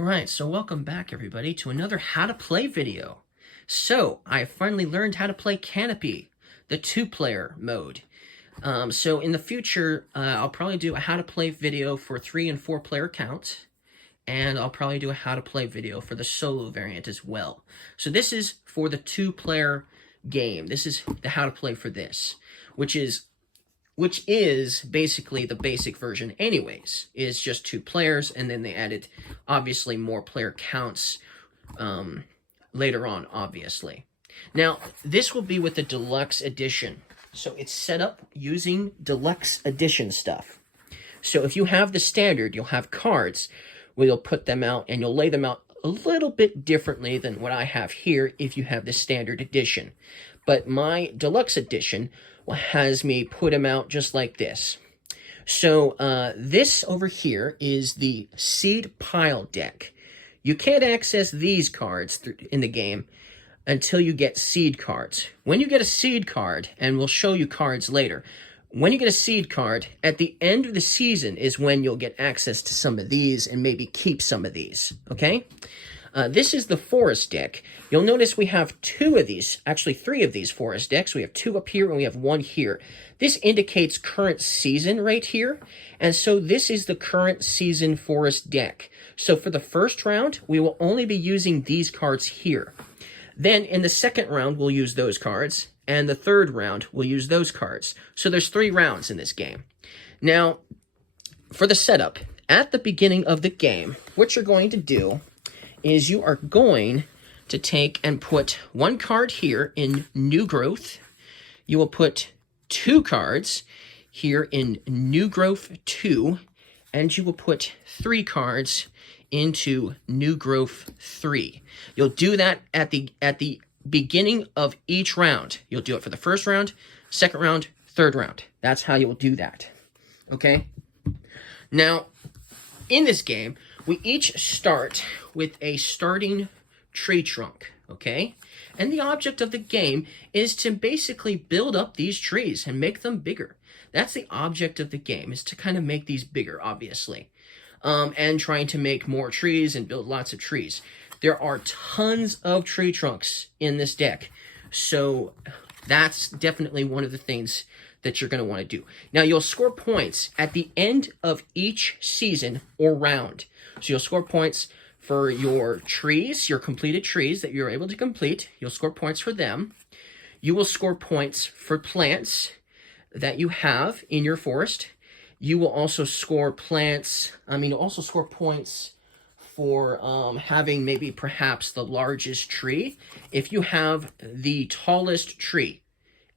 Alright, so welcome back everybody to another how to play video. So, I finally learned how to play Canopy, the 2-player mode. So in the future, I'll probably do a how to play video for 3 and 4 player accounts, and I'll probably do a how to play video for the solo variant as well. So this is for the 2-player game. This is the how to play for this, which is basically the basic version anyways, is just 2 players, and then they added, obviously, more player counts later on, obviously. Now, this will be with the Deluxe Edition, so it's set up using Deluxe Edition stuff. So if you have the Standard, you'll have cards where you'll put them out, and you'll lay them out a little bit differently than what I have here if you have the Standard Edition. But my Deluxe Edition has me put them out just like this. So this over here is the Seed Pile deck. You can't access these cards in the game until you get seed cards. When you get a seed card, and we'll show you cards later, when you get a seed card, at the end of the season is when you'll get access to some of these and maybe keep some of these, okay? This is the Forest deck. You'll notice we have 2 of these, actually 3 of these Forest decks. We have 2 up here and we have 1 here. This indicates current season right here. And so this is the current season Forest deck. So for the first round, we will only be using these cards here. Then in the second round, we'll use those cards. And the third round, we'll use those cards. So there's 3 rounds in this game. Now, for the setup, at the beginning of the game, what you're going to do is you are going to take and put 1 card here in New Growth. You will put 2 cards here in New Growth 2, and you will put 3 cards into New Growth 3. You'll do that at the beginning of each round. You'll do it for the first round, second round, third round. That's how you'll do that. Okay? Now, in this game, we each start with a starting tree trunk, okay? And the object of the game is to basically build up these trees and make them bigger. That's the object of the game, is to kind of make these bigger, obviously. And trying to make more trees and build lots of trees. There are tons of tree trunks in this deck, so that's definitely one of the things that you're going to want to do. Now, you'll score points at the end of each season or round. So you'll score points for your trees, your completed trees that you're able to complete. You'll score points for them. You will score points for plants that you have in your forest. You will also score points for having maybe perhaps the largest tree. If you have the tallest tree,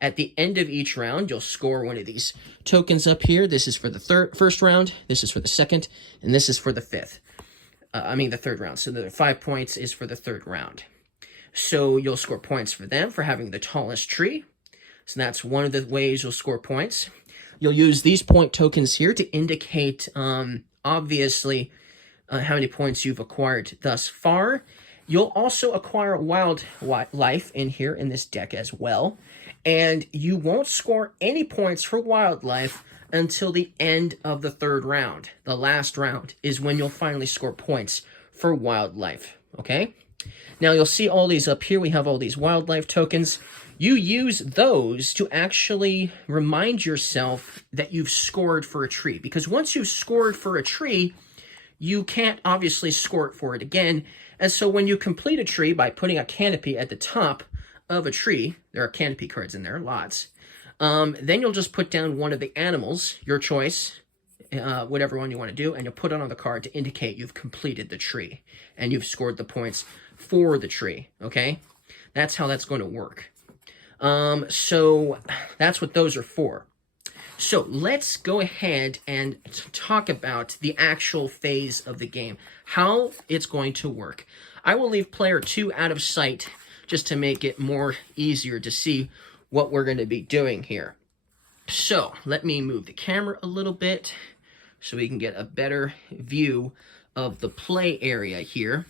at the end of each round, you'll score one of these tokens up here. This is for the first round, this is for the second, and this is for the the third round. So the 5 points is for the third round. So you'll score points for them for having the tallest tree. So that's one of the ways you'll score points. You'll use these point tokens here to indicate, obviously, how many points you've acquired thus far. You'll also acquire wildlife in here in this deck as well. And you won't score any points for wildlife until the end of the third round. The last round is when you'll finally score points for wildlife, okay? Now, you'll see all these up here. We have all these wildlife tokens. You use those to actually remind yourself that you've scored for a tree. Because once you've scored for a tree, you can't obviously score it for it again. And so when you complete a tree by putting a canopy at the top of a tree, there are canopy cards in there, lots, then you'll just put down one of the animals, your choice, whatever one you want to do, and you'll put it on the card to indicate you've completed the tree and you've scored the points for the tree, okay? That's how that's going to work. So that's what those are for. So let's go ahead and talk about the actual phase of the game, how it's going to work. I will leave player 2 out of sight just to make it more easier to see what we're going to be doing here. So let me move the camera a little bit so we can get a better view of the play area here.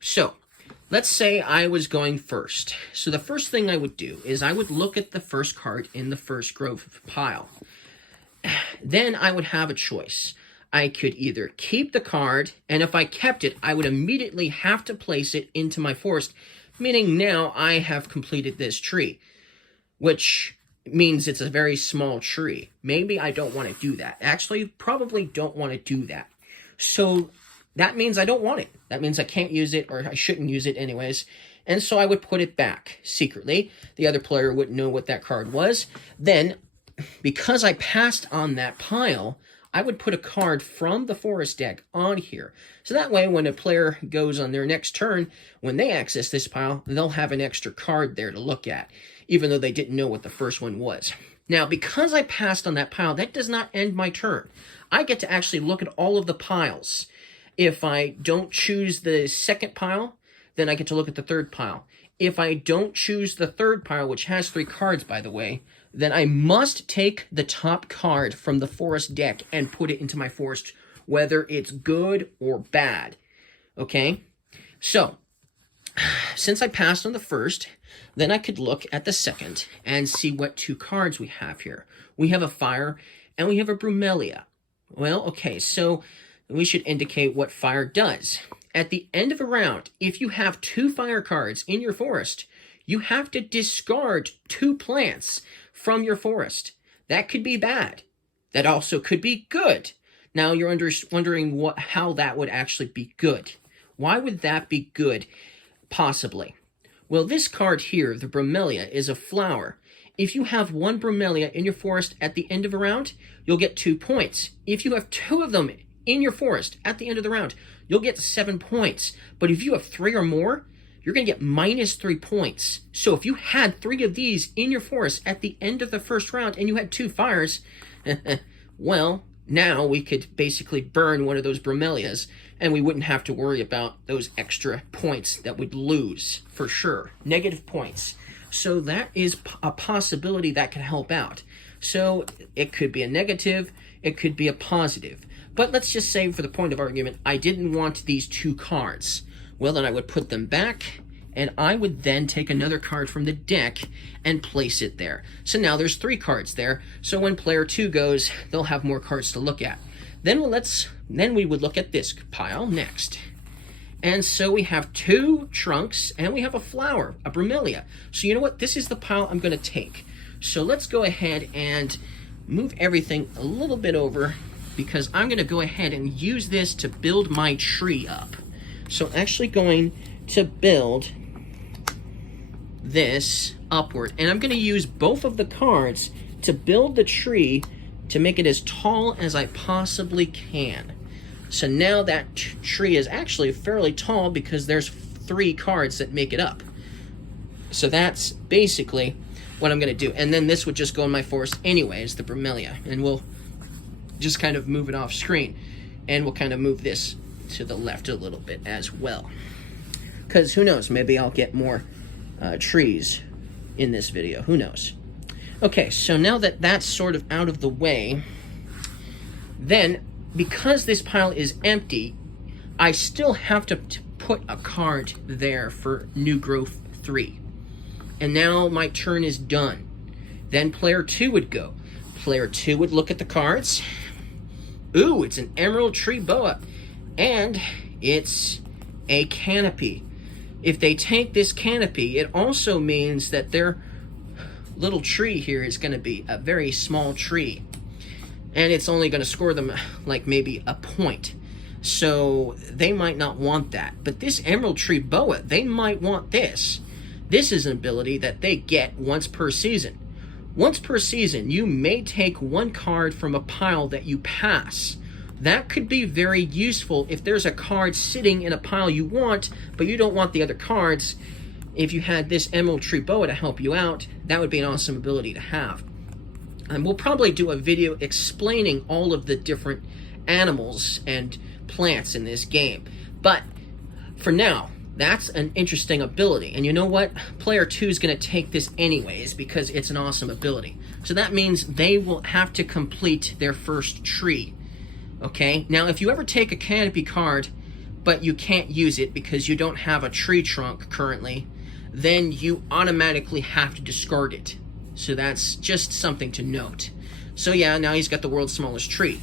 So let's say I was going first. So the first thing I would do is I would look at the first card in the first growth pile. Then I would have a choice. I could either keep the card, and if I kept it, I would immediately have to place it into my forest, meaning now I have completed this tree, which means it's a very small tree. Maybe I don't want to do that. Actually, probably don't want to do that. So that means I don't want it. That means I can't use it, or I shouldn't use it anyways. And so I would put it back secretly. The other player wouldn't know what that card was. Then, because I passed on that pile, I would put a card from the forest deck on here. So that way, when a player goes on their next turn, when they access this pile, they'll have an extra card there to look at, even though they didn't know what the first one was. Now, because I passed on that pile, that does not end my turn. I get to actually look at all of the piles. If I don't choose the second pile, then I get to look at the third pile. If I don't choose the third pile, which has 3 cards, by the way, then I must take the top card from the forest deck and put it into my forest, whether it's good or bad. Okay? So, since I passed on the first, then I could look at the second and see what 2 cards we have here. We have a fire and we have a brumelia. Well, okay, so we should indicate what fire does. At the end of a round, if you have 2 fire cards in your forest, you have to discard 2 plants from your forest. That could be bad. That also could be good. Now you're wondering how that would actually be good. Why would that be good? Possibly. Well, this card here, the brumelia, is a flower. If you have 1 brumelia in your forest at the end of a round, you'll get 2 points. If you have 2 of them in your forest at the end of the round, you'll get 7 points. But if you have 3 or more, you're going to get minus 3 points. So if you had 3 of these in your forest at the end of the first round and you had 2 fires, well, now we could basically burn one of those bromelias and we wouldn't have to worry about those extra points that we'd lose for sure. Negative points. So that is a possibility that can help out. So it could be a negative, it could be a positive. But let's just say, for the point of argument, I didn't want these 2 cards. Well, then I would put them back, and I would then take another card from the deck and place it there. So now there's 3 cards there, so when player 2 goes, they'll have more cards to look at. Then we would look at this pile next. And so we have 2 trunks, and we have a flower, a brumelia. So you know what? This is the pile I'm going to take. So let's go ahead and move everything a little bit over, because I'm going to go ahead and use this to build my tree up. So I'm actually going to build this upward. And I'm going to use both of the cards to build the tree to make it as tall as I possibly can. So now that tree is actually fairly tall because there's 3 cards that make it up. So that's basically what I'm going to do. And then this would just go in my forest anyways, the brumelia. And we'll just kind of move it off screen. And we'll kind of move this to the left a little bit as well. Because who knows, maybe I'll get more trees in this video. Who knows? Okay, so now that that's sort of out of the way, then because this pile is empty, I still have to put a card there for New Growth 3. And now my turn is done. Then player 2 would go. Player 2 would look at the cards. Ooh, it's an Emerald Tree Boa. And it's a Canopy. If they take this Canopy, it also means that their little tree here is going to be a very small tree. And it's only going to score them like maybe a point. So they might not want that. But this Emerald Tree Boa, they might want this. This is an ability that they get once per season. Once per season, you may take 1 card from a pile that you pass. That could be very useful if there's a card sitting in a pile you want, but you don't want the other cards. If you had this Emerald Tree Boa to help you out, that would be an awesome ability to have. And we'll probably do a video explaining all of the different animals and plants in this game. But for now, that's an interesting ability. And you know what? Player 2 is going to take this anyways because it's an awesome ability. So that means they will have to complete their first tree. Okay? Now, if you ever take a Canopy card, but you can't use it because you don't have a tree trunk currently, then you automatically have to discard it. So that's just something to note. So yeah, now he's got the world's smallest tree.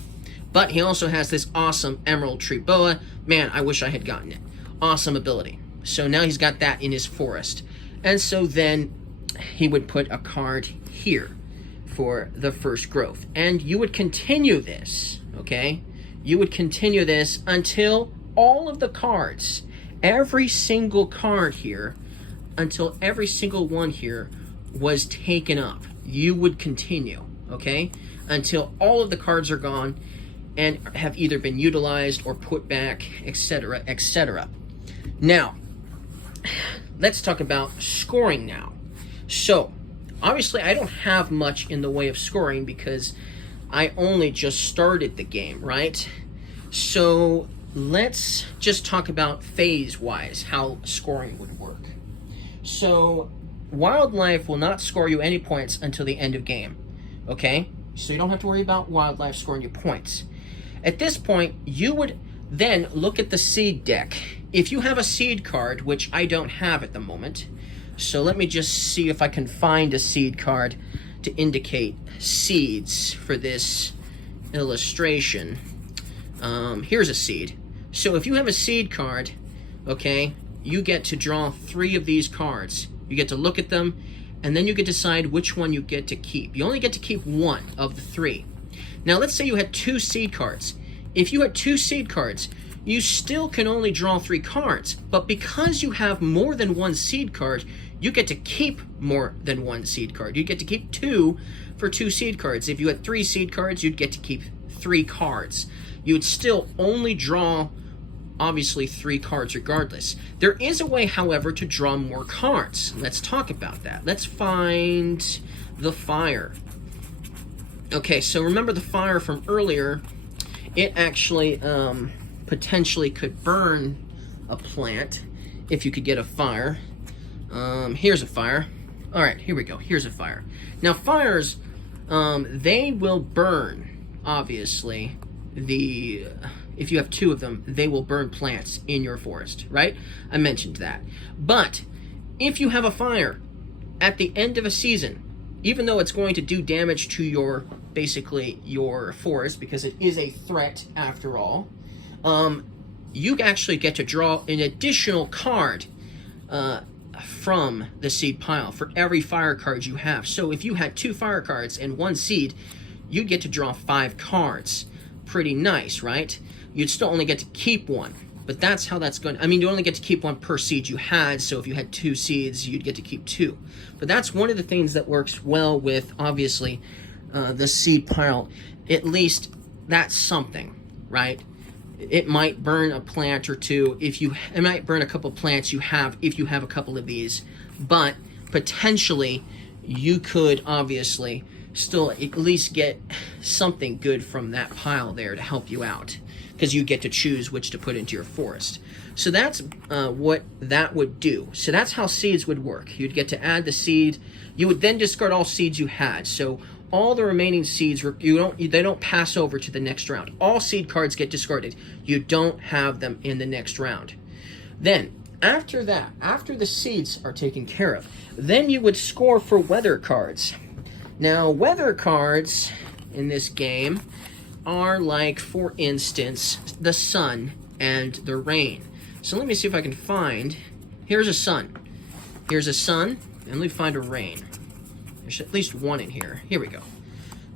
But he also has this awesome Emerald Tree Boa. Man, I wish I had gotten it. Awesome ability. So now he's got that in his forest. And so then he would put a card here for the first growth. And you would continue this, okay? You would continue this until all of the cards, every single card here, until every single one here was taken up. You would continue, okay? Until all of the cards are gone and have either been utilized or put back, etc., etc. Now, let's talk about scoring now. So, obviously, I don't have much in the way of scoring because I only just started the game, right? So, let's just talk about phase-wise how scoring would work. So, wildlife will not score you any points until the end of game, okay? So you don't have to worry about wildlife scoring you points. At this point, you would then look at the seed deck. If you have a seed card, which I don't have at the moment, so let me just see if I can find a seed card to indicate seeds for this illustration. Here's a seed. So if you have a seed card, okay, you get to draw 3 of these cards. You get to look at them, and then you get to decide which one you get to keep. You only get to keep 1 of the 3. Now, let's say you had 2 seed cards. If you had 2 seed cards, you still can only draw 3 cards, but because you have more than 1 seed card, you get to keep more than 1 seed card. You get to keep 2 for 2 seed cards. If you had 3 seed cards, you'd get to keep 3 cards. You would still only draw, obviously, 3 cards regardless. There is a way, however, to draw more cards. Let's talk about that. Let's find the fire. Okay, so remember the fire from earlier. It actually potentially could burn a plant if you could get a fire. Here's a fire. All right, here we go. Here's a fire. Now, fires, they will burn, obviously, if you have 2 of them, they will burn plants in your forest, right? I mentioned that. But if you have a fire at the end of a season, even though it's going to do damage to your, basically, your forest, because it is a threat after all, you actually get to draw an additional card from the seed pile for every fire card you have. So if you had 2 fire cards and 1 seed, you'd get to draw 5 cards. Pretty nice, right? You'd still only get to keep 1, but that's how that's going. I mean, you only get to keep 1 per seed you had, so if you had 2 seeds, you'd get to keep 2. But that's one of the things that works well with, obviously, the seed pile. At least that's something, right? It might burn a plant or 2 it might burn a couple plants if you have a couple of these, but potentially you could obviously still at least get something good from that pile there to help you out, because you get to choose which to put into your forest. So that's what that would do. So that's how seeds would work. You'd get to add the seed. You would then discard all seeds you had. So all the remaining seeds, they don't pass over to the next round. All seed cards get discarded. You don't have them in the next round. Then, after that, after the seeds are taken care of, then you would score for weather cards. Now, weather cards in this game are like, for instance, the sun and the rain. So let me see if I can find, here's a sun. Here's a sun, and let me find a rain. There's at least 1 in here. Here we go.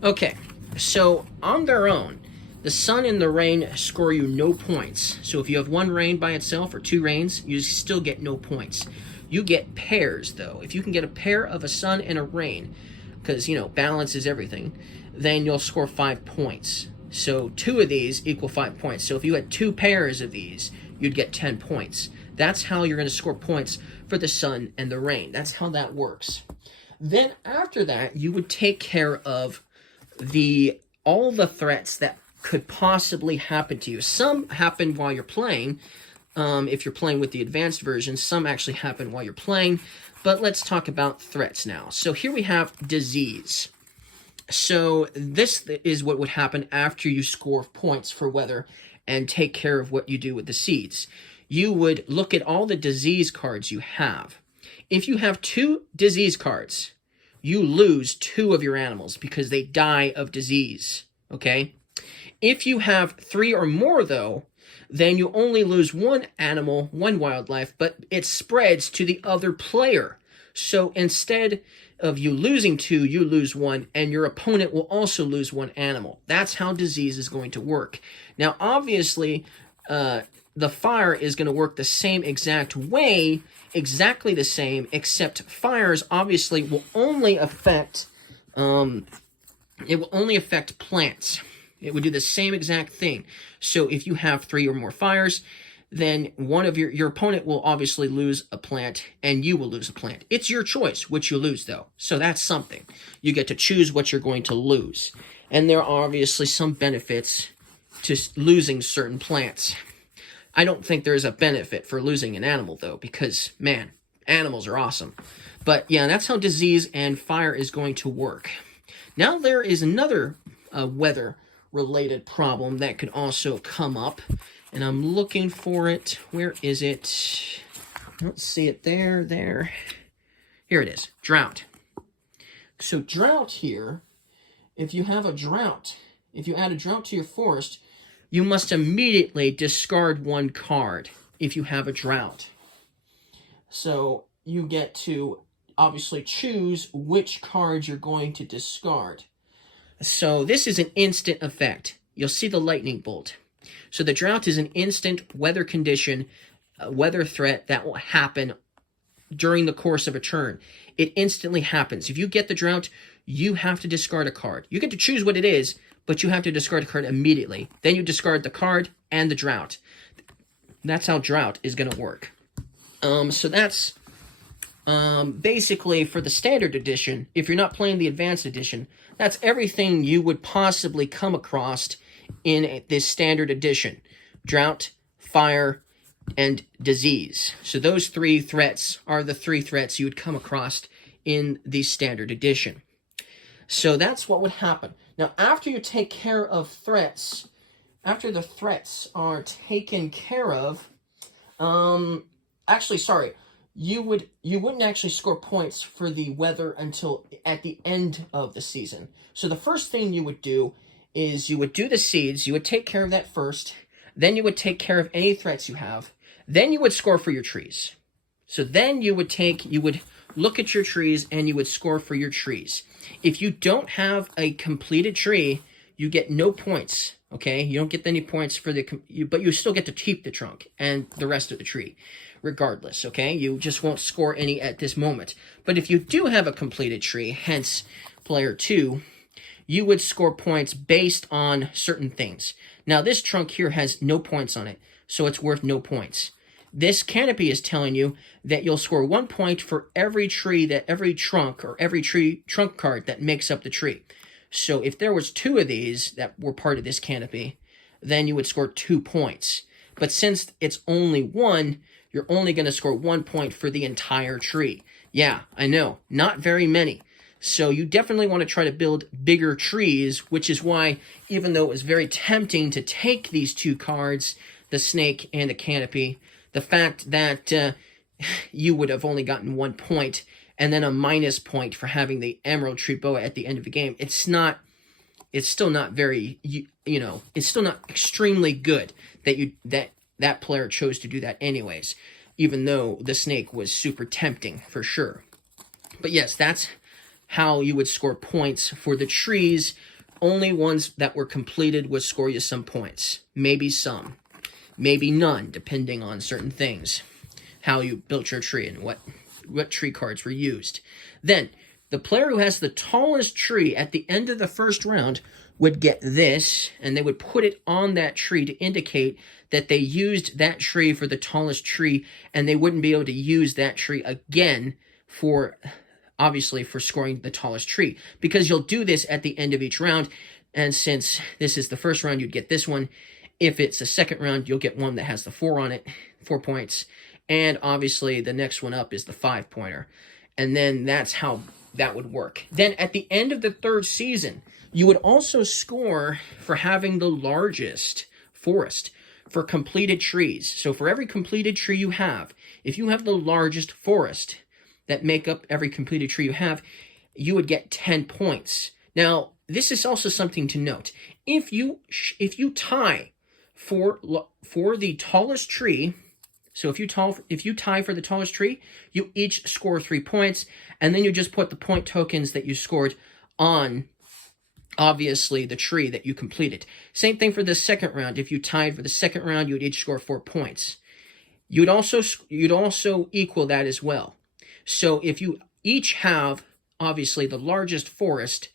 Okay, so on their own, the sun and the rain score you no points. So if you have 1 rain by itself or 2 rains, you still get no points. You get pairs, though. If you can get a pair of a sun and a rain, because, balance is everything, then you'll score 5 points. So 2 of these equal 5 points. So if you had 2 pairs of these, you'd get 10 points. That's how you're going to score points for the sun and the rain. That's how that works. Then after that, you would take care of all the threats that could possibly happen to you. Some happen while you're playing. If you're playing with the advanced version, some actually happen while you're playing. But let's talk about threats now. So here we have disease. So this is what would happen after you score points for weather and take care of what you do with the seeds. You would look at all the disease cards you have. If you have 2 disease cards, you lose 2 of your animals because they die of disease, okay? If you have 3 or more, though, then you only lose 1 animal, 1 wildlife, but it spreads to the other player. So instead of you losing 2, you lose 1, and your opponent will also lose 1 animal. That's how disease is going to work. Now, obviously, the fire is going to work the same exact way, exactly the same, except fires obviously will only affect plants. It would do the same exact thing. So if you have 3 or more fires, then one of your opponent will obviously lose a plant, and you will lose a plant. It's your choice which you lose, though. So that's something. You get to choose what you're going to lose. And there are obviously some benefits to losing certain plants. I don't think there's a benefit for losing an animal, though, because, man, animals are awesome. But, yeah, that's how disease and fire is going to work. Now there is another weather-related problem that could also come up, and I'm looking for it. Where is it? I don't see it there. Here it is, drought. So drought here, if you have a drought, if you add a drought to your forest, you must immediately discard 1 card if you have a drought. So you get to obviously choose which cards you're going to discard. So this is an instant effect. You'll see the lightning bolt. So the drought is an instant weather condition, weather threat that will happen during the course of a turn. It instantly happens. If you get the drought, you have to discard a card. You get to choose what it is, but you have to discard a card immediately. Then you discard the card and the drought. That's how drought is going to work. So that's basically for the standard edition. If you're not playing the advanced edition, that's everything you would possibly come across in this standard edition. Drought, fire, and disease. So those 3 threats are the 3 threats you would come across in the standard edition. So that's what would happen. Now, after you take care of threats, after the threats are taken care of, you wouldn't actually score points for the weather until at the end of the season. So the first thing you would do is you would do the seeds, you would take care of that first, then you would take care of any threats you have, then you would score for your trees. So then you would look at your trees and you would score for your trees. If you don't have a completed tree, you get no points, okay? You don't get any points for but you still get to keep the trunk and the rest of the tree, regardless, okay? You just won't score any at this moment. But if you do have a completed tree, hence player 2, you would score points based on certain things. Now, this trunk here has no points on it, so it's worth no points. This canopy is telling you that you'll score 1 point for every trunk card that makes up the tree. So if there was 2 of these that were part of this canopy, then you would score 2 points. But since it's only 1, you're only going to score 1 point for the entire tree. Yeah, I know, not very many. So you definitely want to try to build bigger trees, which is why, even though it was very tempting to take these 2 cards, the snake and the canopy, the fact that you would have only gotten 1 point and then a minus point for having the emerald tree boa at the end of the game, it's still not very, it's still not extremely good that player chose to do that anyways, even though the snake was super tempting for sure. But yes, that's how you would score points for the trees. Only ones that were completed would score you some points. Maybe some. Maybe none, depending on certain things. How you built your tree and what tree cards were used. Then, the player who has the tallest tree at the end of the first round would get this, and they would put it on that tree to indicate that they used that tree for the tallest tree, and they wouldn't be able to use that tree again obviously for scoring the tallest tree, because you'll do this at the end of each round, and since this is the first round, you'd get this one. If it's the second round, you'll get one that has the 4 on it, 4 points, and obviously the next one up is the 5-pointer, and then that's how that would work. Then at the end of the 3rd season, you would also score for having the largest forest for completed trees. So for every completed tree you have, if you have the largest forest that make up every completed tree you have, you would get 10 points. Now, this is also something to note. If you tie for the tallest tree, so if you tie for the tallest tree, you each score 3 points, and then you just put the point tokens that you scored on, obviously, the tree that you completed. Same thing for the second round. If you tied for the second round, you would each score 4 points. You'd also equal that as well. So if you each have, obviously, the largest forest,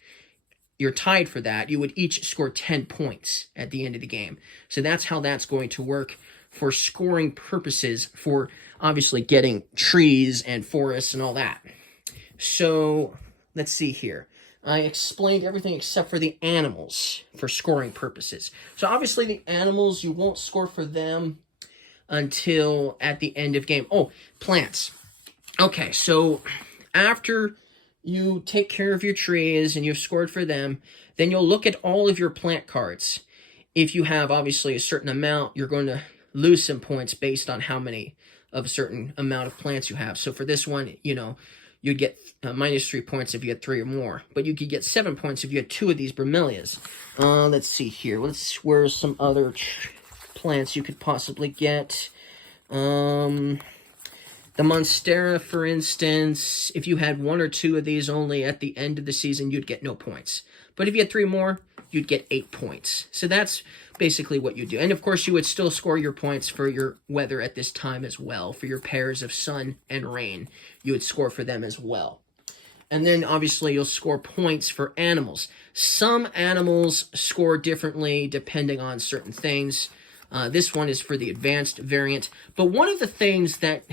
you're tied for that, you would each score 10 points at the end of the game. So that's how that's going to work for scoring purposes, for obviously getting trees and forests and all that. So let's see here. I explained everything except for the animals for scoring purposes. So obviously the animals, you won't score for them until at the end of game. Oh, plants. Okay, so after you take care of your trees and you've scored for them, then you'll look at all of your plant cards. If you have, obviously, a certain amount, you're going to lose some points based on how many of a certain amount of plants you have. So for this one, you'd get -3 points if you had 3 or more. But you could get 7 points if you had 2 of these bromelias. Let's see here. Where's some other plants you could possibly get? The Monstera, for instance, if you had 1 or 2 of these only at the end of the season, you'd get no points. But if you had 3 more, you'd get 8 points. So that's basically what you do. And of course, you would still score your points for your weather at this time as well. For your pairs of sun and rain, you would score for them as well. And then obviously you'll score points for animals. Some animals score differently depending on certain things. This one is for the advanced variant. But one of the things that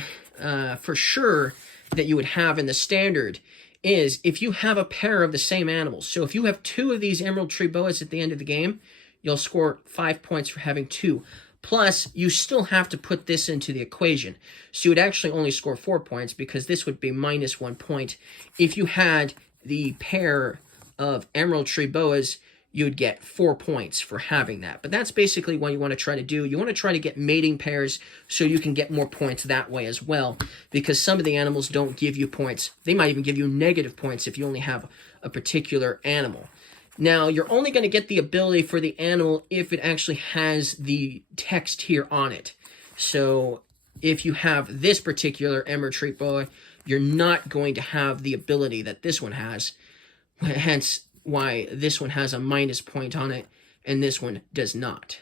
for sure that you would have in the standard is if you have a pair of the same animals. So if you have 2 of these emerald tree boas at the end of the game, you'll score 5 points for having 2. Plus, you still have to put this into the equation. So you would actually only score 4 points because this would be -1 point. If you had the pair of emerald tree boas, you would get 4 points for having that. But that's basically what you want to try to do. You want to try to get mating pairs so you can get more points that way as well, because some of the animals don't give you points. They might even give you negative points if you only have a particular animal. Now, you're only going to get the ability for the animal if it actually has the text here on it. So if you have this particular emerald tree boa, you're not going to have the ability that this one has. Hence why this one has a minus point on it and this one does not.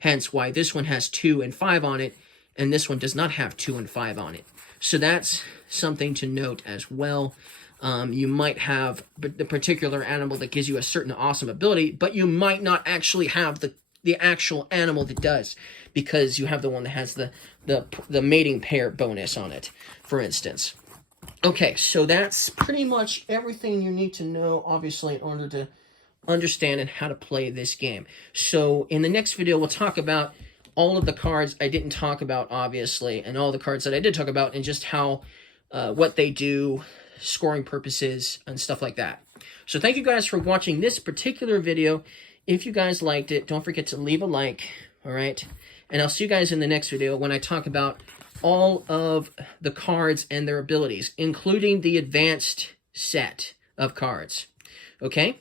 Hence why this one has 2 and 5 on it and this one does not have 2 and 5 on it. So that's something to note as well. You might have the particular animal that gives you a certain awesome ability, but you might not actually have the actual animal that does, because you have the one that has the mating pair bonus on it, for instance. Okay, so that's pretty much everything you need to know, obviously, in order to understand and how to play this game. So in the next video, we'll talk about all of the cards I didn't talk about, obviously, and all the cards that I did talk about, and just how, what they do, scoring purposes, and stuff like that. So thank you guys for watching this particular video. If you guys liked it, don't forget to leave a like, all right? And I'll see you guys in the next video when I talk about all of the cards and their abilities, including the advanced set of cards. Okay?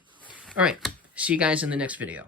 All right. See you guys in the next video.